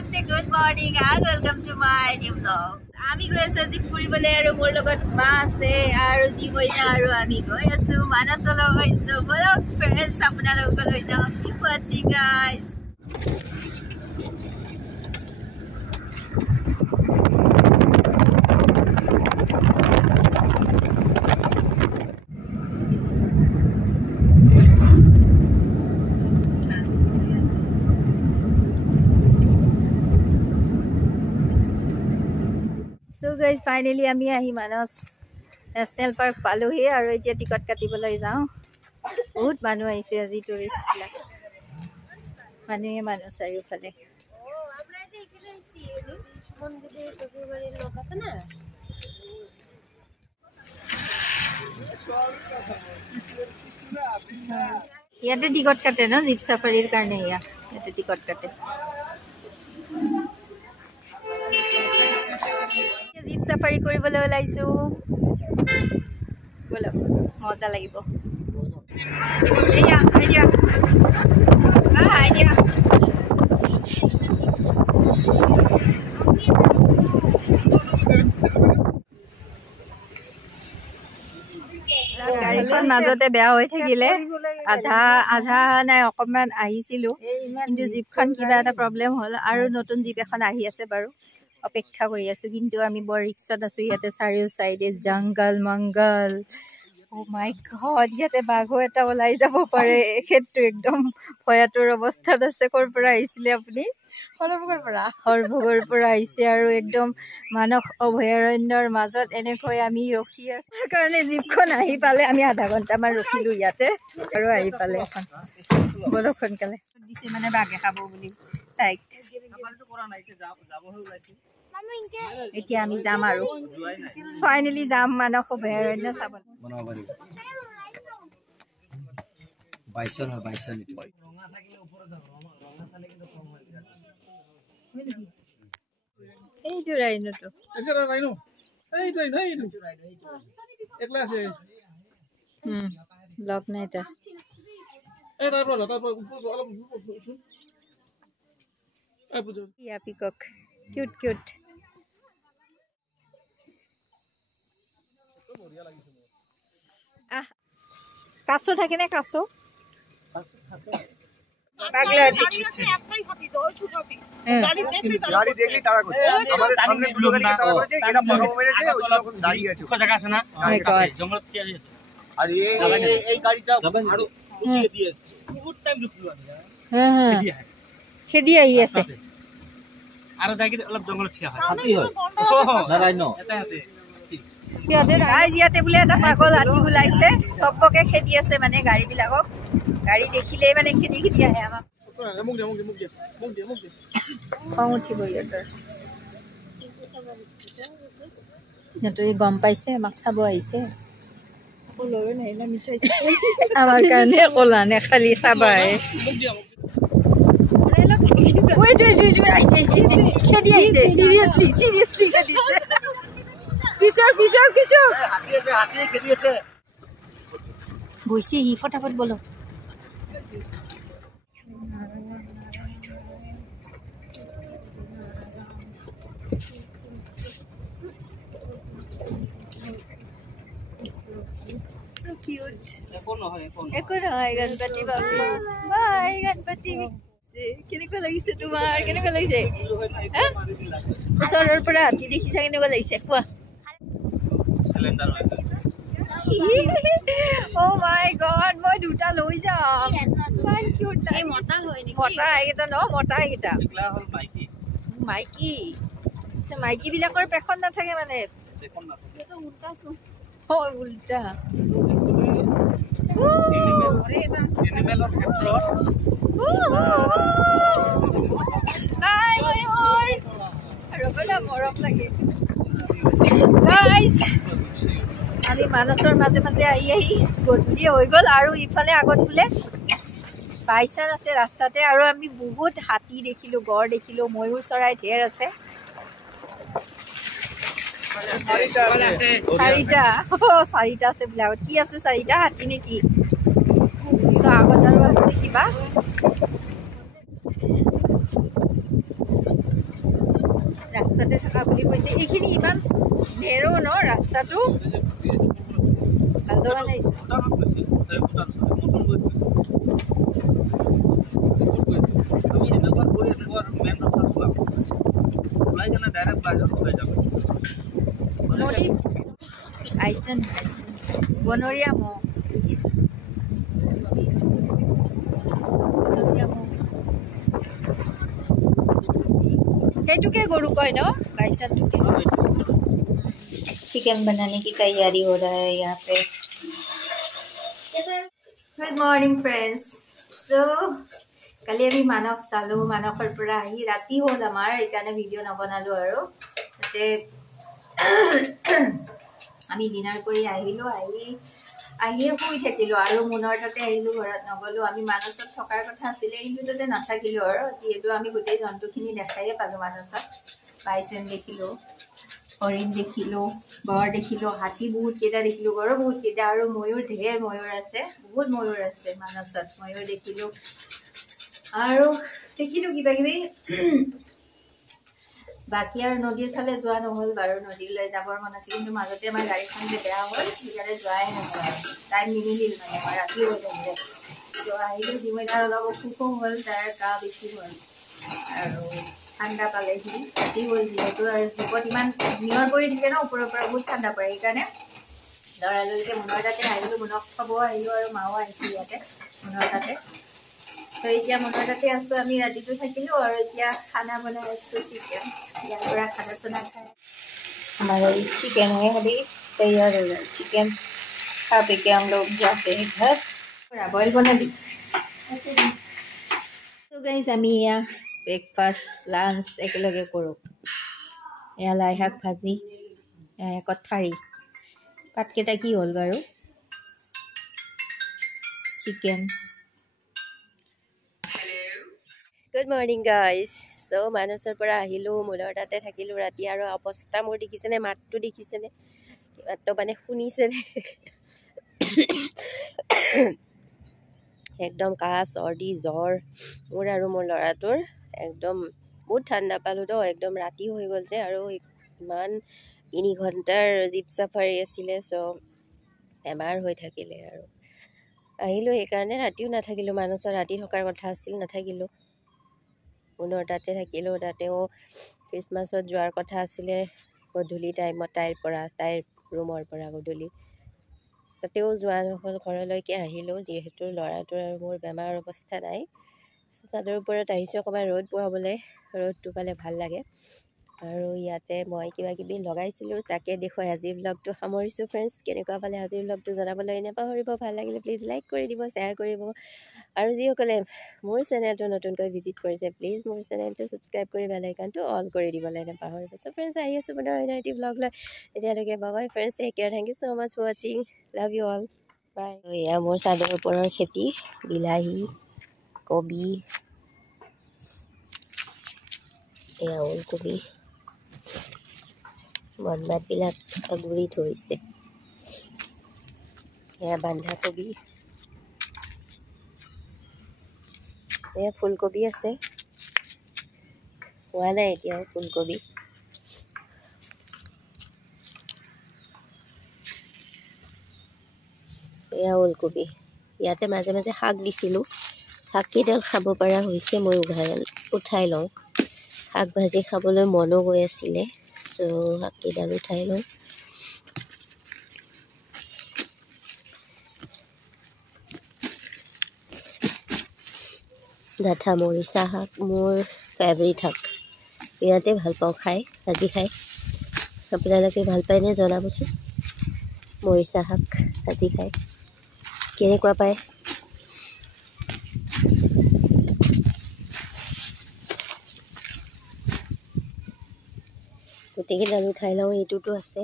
Namaste, good morning and welcome to my new vlog. আমি গৈ আছো আজি ফুৰিবলৈ আৰু মোৰ লগত মা আছে আৰু জীবইনা আৰু আমি গৈ আছো মানাসলৈ গৈছো বলক ফ্ৰেণ্ডছ আপোনালোকক লৈ যাওঁ কি watching guys. So guys, finally আমি আহি মানস ন্যাশনাল পার্ক পালোহি আৰু এতিয়া টিকট কাটিবলৈ যাওঁ বহুত মানুহ আহিছে আজি টুৰিষ্ট বিলাক মানুহ চাৰিওফালে আমৰা যে এখানে আইছি সুমনদেৰ শ্বশুৰবাড়িৰ লোক আছে না ইয়াতে টিকট কাটে ন জীপ সাফাৰিৰ কাৰণে ইয়াতে টিকট কাটে জীপ সাফাৰি কৰিবলৈ ওলাইছো বলক মজা লাগিব আইডিয়া গাড়ীখন মাজতে বেয়া হৈ থাকিলে আধা নাই অকমান আহিছিলো কিন্তু জীপখন কিবা এটা প্ৰব্লেম হ'ল আৰু নতুন জীপ এখন আহি আছে বাৰু অপেক্ষা কৰি আছো কিন্তু আমি বৰ ৰিক্সত আছো ইয়াতে চাৰিও সাইডে জংগল মংগল ও মাই গড ইয়াতে বাঘ এটা ওলাই যাব পাৰে এখেতটো একদম ভয়াতুৰ অৱস্থাত আছে কৰ পৰা আহিছিলে আপুনি হৰভোগৰ পৰা আহিছে আৰু একদম মানস অভয়াৰণ্যৰ মাজত এনেকৈ আমি ৰখি আছো কাৰণে জীপখন আহি পালে আমি আধা ঘণ্টামান ৰখিলো ইয়াতে আৰু আহি পালে এখন বলক সোনকালে দিছে মানে বাঘে খাব বুলি তাইক এতিয়া আমি যাম আৰু ফাইনেলি যাম মানস অভয়াৰণ্য চাবলৈ এইটো ৰাইনোটো ব্লক নাই এটা পিকক কিউট কিউট কাছ থাকে না কাছ গাড়ি দেখলি তারা করছে আমাদের সামনে দুটো গাড়ি তারা করেছে এটা পাকাও মেরেছে ওই রকম দাঁড়িয়ে আছে কোথা জায়গা আছে না জঙ্গল কি আছে আর এই গাড়িটা আরো উঠিয়ে দিয়েছে বহুত টাইম রুকলো হ্যাঁ হ্যাঁ খেদি আহি আছে আর জায়গা অলপ জঙ্গল ঠিয়া হয় হাতি হয় দাঁড়াই ন এটা হাতি ইয়াতে গাইজ ইয়াতে বোলে এটা পাগল হাতী ওলাইছে সবকে খেদি আছে মানে গাড়ী বিলাকক গাড়ী দেখিলেই মানে খেদি আহে আমাক খং উঠিব সিহঁতে গম পাইছে আমাক চাব আহিছে আমাৰ কাৰণে কলা নে খালি চাব আহে খেদি আহিছে চিৰিয়াছলি খেদিছে পিছক গৈছে সি ফটাফট বলো so cute একো নহয় গণপতি বাবা বাই গণপতি কেনেকুৱা লাগিছে তোমাৰ কেনেকুৱা লাগিছে ওচৰৰ পৰা হাতী দেখিছা কেনেকুৱা লাগিছে কোৱা oh my god মই দুটা লৈ যাম ইমান কিউট লাগে মটা হয় নেকি মটা এইটা ন মটা এইটা একলা হল মাইকি আচ্ছা মাইকি বিলাকৰ পেখন নাথাকে মানে পেখন নাথাকে এটা উল্টা সু হয় উল্টা এনিমেলৰ ক্ষেত্ৰত আৰু বলা মৰম লাগে গাইস আমি মানসৰ মাজে মাজে আহি গধূলি হৈ গ'ল আৰু ইফালে আগত বোলে বাইচান আছে ৰাস্তাতে আৰু আমি বহুত হাতী দেখিলো গড় দেখিলো ময়ূৰ চৰাই ঢেৰ আছে চাৰিটা আছে বোলে কি আছে চাৰিটা হাতী নেকি আগত আৰু আছে কিবা ৰাস্তাতে থকা বুলি কৈছে। এইখিনি ইমান নেৰো ন ৰাস্তাটো ভাল লগা নাই। নদী আইছে বনৰীয়া মহ দেখিছোঁ। সেইটোকে গৰু কয় ন বাইচানটোকে। चिकन बनाने की तैयारी हो रहा है यहाँ पे। Good morning friends. सो কালি আমি মানস চালো, মানসৰ পৰা আহি ৰাতি হ'ল আমাৰ, এইকাৰণে ভিডিঅ' নবনালো আৰু। তাতে আমি ডিনাৰ কৰি আহিলো, আহিয়ে শুই থাকিলো আৰু মুনৰ তাতে আহিলো, ঘৰত নগলো। আমি মানসত থকাৰ কথা আছিলে কিন্তু তাতে নাথাকিলো আৰু, যিহেতু আমি গোটেই জন্তুখিনি দেখাইয়ে পালো মানসত। বাইচেন দেখিলো, হৰিণ দেখিলো, গড় দেখিলো, হাতী বহুত কেইটা দেখিলো, গড়ো বহুত কেইটা, আৰু ময়ূৰ ঢেৰ ময়ূৰ আছে, বহুত ময়ূৰ আছে মানসত। ময়ূৰ দেখিলো আৰু দেখিলো কিবা কিবি। বাকী আৰু নদীৰ ফালে যোৱা নহ'ল বাৰু, নদীলৈ যাবৰ মন আছিল কিন্তু মাজতে আমাৰ গাড়ীখন যে বেয়া হ'ল সেইকাৰণে যোৱাই নহ'ল, টাইম নিমিলিল মানে, আমাৰ ৰাতি হৈ থাকিলে। তো আহিলো, ডিমৈদাৰ অলপ অসুখো হ'ল, তাৰ গা বেছি হ'ল আৰু ঠাণ্ডা পালেহি, ৰাতি হ'ল যিহেতু। আৰু জীপত ইমান নিয়ৰ পৰি থাকে ন ওপৰৰ পৰা, বহুত ঠাণ্ডা পৰে, সেইকাৰণে লৰালৰিকে মুনৰ তাতে আহিলো, মুনক খাব আহিলো আৰু মাও আহিছিল ইয়াতে মুনৰ তাতে। তো এতিয়া মুনৰ তাতে আছো আমি, ৰাতিটো থাকিলো আৰু এতিয়া খানা বনাই আছো চিকেন। ইয়াৰ পৰা खाना सुना खाए हमारा ये चिकन है, अभी तैयार हो गया चिकन। खा पी के हम लोग जाते हैं घर। बॉइल बना दी। तो गाइस আমি ইয়া ব্ৰেকফাষ্ট লাঞ্চ একেলগে কৰোঁ। এয়া লাই শাক ভাজি, কঠাৰি, পাতকেইটা কি হ'ল বাৰু, চিকেন। Good morning guys. চ' মানসৰ পৰা আহিলোঁ, মুনৰ তাতে থাকিলোঁ ৰাতি, আৰু অৱস্থা মোৰ দেখিছেনে, মাতটো দেখিছেনে, মাতটো মানে শুনিছেনে, একদম কাহ চৰ্দি জ্বৰ মোৰ আৰু মোৰ ল'ৰাটোৰ। একদম বহুত ঠাণ্ডা পালোঁ তো, একদম ৰাতি হৈ গ'ল যে, আৰু ইমান 3 ঘণ্টাৰ জীপ চাফাৰী আছিলে, চ' বেমাৰ হৈ থাকিলে আৰু আহিলোঁ। সেইকাৰণে ৰাতিও নাথাকিলোঁ, মানসৰ ৰাতি থকাৰ কথা আছিল, নাথাকিলোঁ, মুনৰ তাতে থাকিলোঁ। তাতেও খ্ৰীষ্টমাছত যোৱাৰ কথা আছিলে গধূলি টাইমত, তাইৰ ৰুমৰ পৰা গধূলি, তাতেও যোৱা নহ'ল, ঘৰলৈকে আহিলোঁ যিহেতু ল'ৰাটোৰ আৰু মোৰ বেমাৰ অৱস্থা নাই। চাদৰ ওপৰত আহিছোঁ অকণমান ৰ'দ পোৱাবলৈ, ৰ'দটো পালে ভাল লাগে। আৰু ইয়াতে মই কিবা কিবি লগাইছিলোঁ, তাকে দেখুৱাই আজিৰ ব্লগটো সামৰিছোঁ ফ্ৰেণ্ডছ। কেনেকুৱা পালে আজিৰ ব্লগটো জনাবলৈ নাপাহৰিব, ভাল লাগিলে প্লিজ লাইক কৰি দিব, শ্বেয়াৰ কৰিব, আৰু যিসকলে মোৰ চেনেলটো নতুনকৈ ভিজিট কৰিছে প্লিজ মোৰ চেনেলটো ছাবস্ক্ৰাইব কৰি বেল আইকনটো অল কৰি দিবলৈ নাপাহৰিব। চ' ফ্ৰেণ্ডছ আহি আছোঁ পুনৰ অন্য এটি ব্লগ লৈ, এতিয়ালৈকে bye friends, take care, thank you so' much for ৱাচিং, লাভ ইউ অল, বাই। এয়া মোৰ চাদৰ ওপৰৰ খেতি, বিলাহী, কবি, এয়া ওলকবি, বনবাতবিলাক আগুৰি ধৰিছে, এয়া বন্ধাকবি, এয়া ফুলকবি আছে, হোৱা নাই এতিয়াও ফুলকবি। এয়া ওলকবি। ইয়াতে মাজে মাজে শাক দিছিলোঁ, শাককেইডাল খাব পৰা হৈছে, মই উঠাই লওঁ। শাক ভাজি খাবলৈ মনো গৈ আছিলে, চ' শাককেইডাল উঠাই লওঁ। ডাঠা মৰিচা শাক মোৰ ফেভৰিট শাক, ইয়াতে ভাল পাওঁ খাই, ভাজি খাই। আপোনালোকে ভাল পায়নে জনাবচোন, মৰিচা শাক ভাজি খাই কেনেকুৱা পায়। গোটেইকেইডাল উঠাই লওঁ, এইটোতো আছে।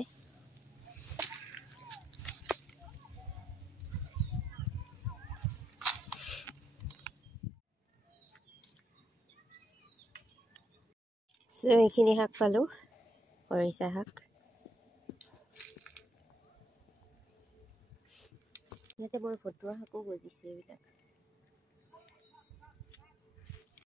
চ' এইখিনি শাক পালোঁ, মৰিচা শাক। ইয়াতে মোৰ ফটুৱা শাকো গজিছে এইবিলাক।